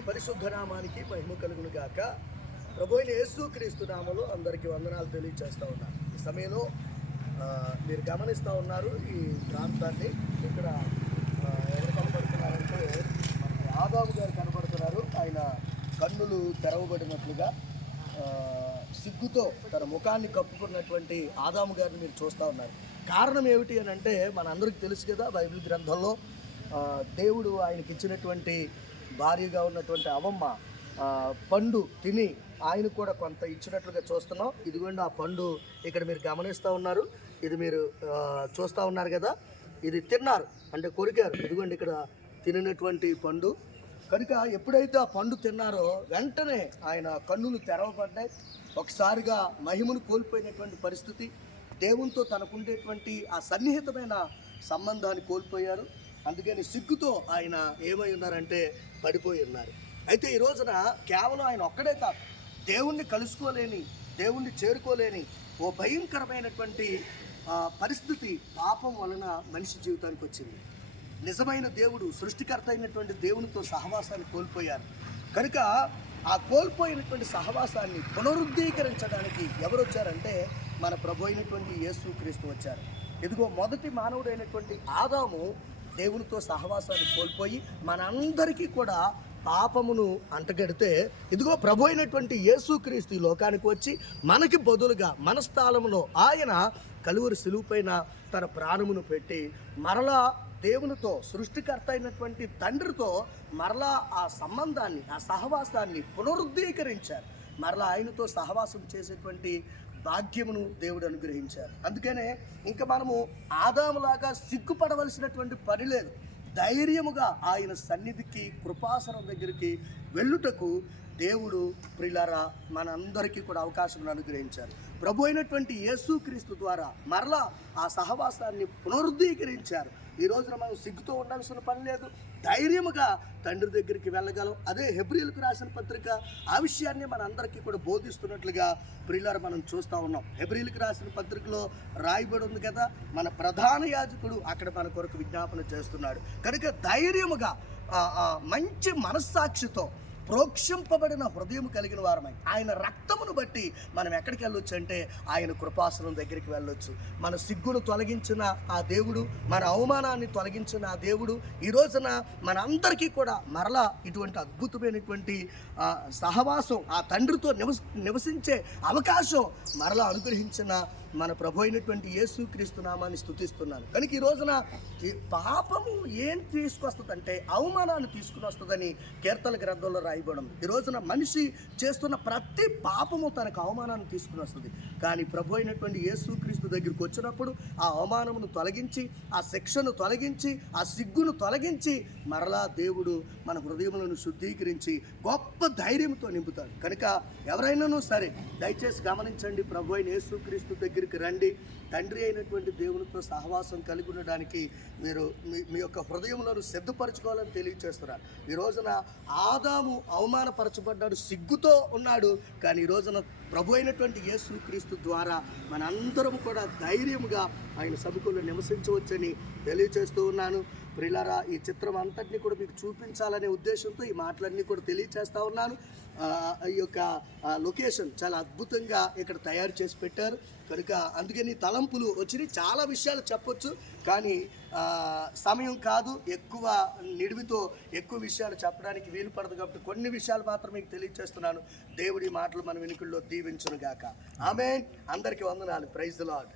దేవుని పరిశుద్ధ నామానికి మహిమ కలుగును గాక. ప్రభుని యేసు క్రీస్తు నామలో అందరికీ వందనాలు తెలియచేస్తూ ఉన్నారు ఈ సమయంలో మీరు గమనిస్తూ ఉన్నారు ఈ ప్రాంతాన్ని. ఇక్కడ ఎవరు కనబడుతున్నారంటే ఆదాము గారు కనబడుతున్నారు. ఆయన కన్నులు తెరవబడినట్లుగా సిగ్గుతో తన ముఖాన్ని కప్పుకున్నటువంటి ఆదాము గారిని మీరు చూస్తూ ఉన్నారు. కారణం ఏమిటి అని అంటే మనందరికీ తెలుసు కదా బైబిల్ గ్రంథంలో దేవుడు ఆయనకి ఇచ్చినటువంటి భారీగా ఉన్నటువంటి అవమ్మ పండు తిని ఆయన కూడా కొంత ఇచ్చినట్లుగా చూస్తున్నాం. ఇదిగోండి ఆ పండు ఇక్కడ మీరు గమనిస్తూ ఉన్నారు. ఇది మీరు చూస్తూ ఉన్నారు కదా? ఇది తిన్నారు అంటే కొరికారు. ఇదిగోండి ఇక్కడ తినినటువంటి పండు. కనుక ఎప్పుడైతే ఆ పండు తిన్నారో వెంటనే ఆయన కన్నులు తెరవబడ్డాయి. ఒకసారిగా మహిమను కోల్పోయినటువంటి పరిస్థితి. దేవునితో తనకుండేటువంటి ఆ సన్నిహితమైన సంబంధాన్ని కోల్పోయారు. అందుకని సిగ్గుతో ఆయన ఏమై ఉన్నారంటే పడిపోయి ఉన్నారు. అయితే ఈ రోజున కేవలం ఆయన ఒక్కడే కాదు దేవుణ్ణి కలుసుకోలేని దేవుణ్ణి చేరుకోలేని ఓ భయంకరమైనటువంటి పరిస్థితి పాపం వలన మనిషి జీవితానికి వచ్చింది. నిజమైన దేవుడు సృష్టికర్త అయినటువంటి దేవునితో సహవాసాన్ని కోల్పోయారు. కనుక ఆ కోల్పోయినటువంటి సహవాసాన్ని పునరుద్ధీకరించడానికి ఎవరు వచ్చారంటే మన ప్రభు అయినటువంటి యేసుక్రీస్తు వచ్చారు. ఇదిగో మొదటి మానవుడైనటువంటి ఆదాము దేవునితో సహవాసాన్ని కోల్పోయి మనందరికీ కూడా పాపమును అంటగడితే ఇదిగో ప్రభు అయినటువంటి యేసుక్రీస్తు ఈ లోకానికి వచ్చి మనకి బదులుగా మన స్థానంలో ఆయన కలువురు సిలువుపైన తన ప్రాణమును పెట్టి మరలా దేవునితో సృష్టికర్త అయినటువంటి తండ్రితో మరలా ఆ సంబంధాన్ని ఆ సహవాసాన్ని పునరుద్ధీకరించారు. మరలా ఆయనతో సహవాసం చేసేటువంటి భాగ్యమును దేవుడు అనుగ్రహించారు. అందుకనే ఇంకా మనము ఆదాములాగా సిగ్గుపడవలసినటువంటి పని లేదు. ధైర్యముగా ఆయన సన్నిధికి కృపాసనం దగ్గరికి వెళ్ళుటకు దేవుడు ప్రిలరా మనందరికీ కూడా అవకాశం అనుగ్రహించారు. ప్రభు అయినటువంటి యేసుక్రీస్తు ద్వారా మరలా ఆ సహవాసాన్ని పునరుద్ధీకరించారు. ఈ రోజున మనం సిగ్గుతో ఉండాల్సిన పని లేదు. ధైర్యముగా తండ్రి దగ్గరికి వెళ్ళగలం. అదే హెబ్రిల్కు రాసిన పత్రిక ఆ విషయాన్ని మన అందరికీ కూడా బోధిస్తున్నట్లుగా ప్రియులారు మనం చూస్తూ ఉన్నాం. హెబ్రిల్కి రాసిన పత్రికలో రాయబడి ఉంది కదా మన ప్రధాన యాజకుడు అక్కడ మన కొరకు విజ్ఞాపన చేస్తున్నాడు. కనుక ధైర్యముగా మంచి మనస్సాక్షితో ప్రోక్షింపబడిన హృదయం కలిగిన వారమై ఆయన రక్తమును బట్టి మనం ఎక్కడికి వెళ్ళొచ్చు అంటే ఆయన కృపాసనం దగ్గరికి వెళ్ళొచ్చు. మన సిగ్గును తొలగించిన ఆ దేవుడు మన అవమానాన్ని తొలగించిన ఆ దేవుడు ఈ రోజున మనందరికీ కూడా మరలా ఇటువంటి అద్భుతమైనటువంటి సహవాసం ఆ తండ్రితో నివస నివసించే అవకాశం మరలా అనుగ్రహించిన మన ప్రభు అయినటువంటి యేసుక్రీస్తు నామాన్ని స్థుతిస్తున్నాను కనుక ఈ రోజున ఈ పాపము ఏం తీసుకొస్తుందంటే అవమానాన్ని తీసుకుని వస్తుందని కీర్తన గ్రంథంలో రాయబడం ఈ రోజున మనిషి చేస్తున్న ప్రతి పాపము తనకు అవమానాన్ని తీసుకుని వస్తుంది. కానీ ప్రభు అయినటువంటి యేసుక్రీస్తు దగ్గరికి వచ్చినప్పుడు ఆ అవమానమును తొలగించి ఆ శిక్షను తొలగించి ఆ సిగ్గును తొలగించి మరలా దేవుడు మన హృదయములను శుద్ధీకరించి గొప్ప ధైర్యంతో నింపుతాడు. కనుక ఎవరైనానూ సరే దయచేసి గమనించండి ప్రభు అయిన యేసుక్రీస్తు దగ్గరికి రండి. తండ్రి అయినటువంటి దేవునితో సహవాసం కలిగి ఉండడానికి మీరు మీ మీ యొక్క హృదయములను సిద్ధపరచుకోవాలని తెలియచేస్తున్నారు. ఈ రోజున ఆదాము అవమానపరచబడ్డాడు సిగ్గుతో ఉన్నాడు. కానీ ఈ రోజున ప్రభు అయినటువంటి యేసుక్రీస్తు ద్వారా మనందరం కూడా ధైర్యంగా ఆయన సభకులు నివసించవచ్చని తెలియచేస్తూ ఉన్నాను. ప్రిలరా ఈ చిత్రం అంతటిని కూడా మీకు చూపించాలనే ఉద్దేశంతో ఈ మాటలన్నీ కూడా తెలియచేస్తా ఉన్నాను. ఈ యొక్క లొకేషన్ చాలా అద్భుతంగా ఇక్కడ తయారు చేసి పెట్టారు. కనుక అందుకని తలంపులు వచ్చినాయి. చాలా విషయాలు చెప్పొచ్చు కానీ సమయం కాదు. ఎక్కువ నిడివితో ఎక్కువ విషయాలు చెప్పడానికి వీలు పడదు కాబట్టి కొన్ని విషయాలు మాత్రం మీకు తెలియచేస్తున్నాను దేవుడి మాటలు మన వెనుకల్లో దీవించును గాక ఆమె అందరికీ వందనాలు. Praise lord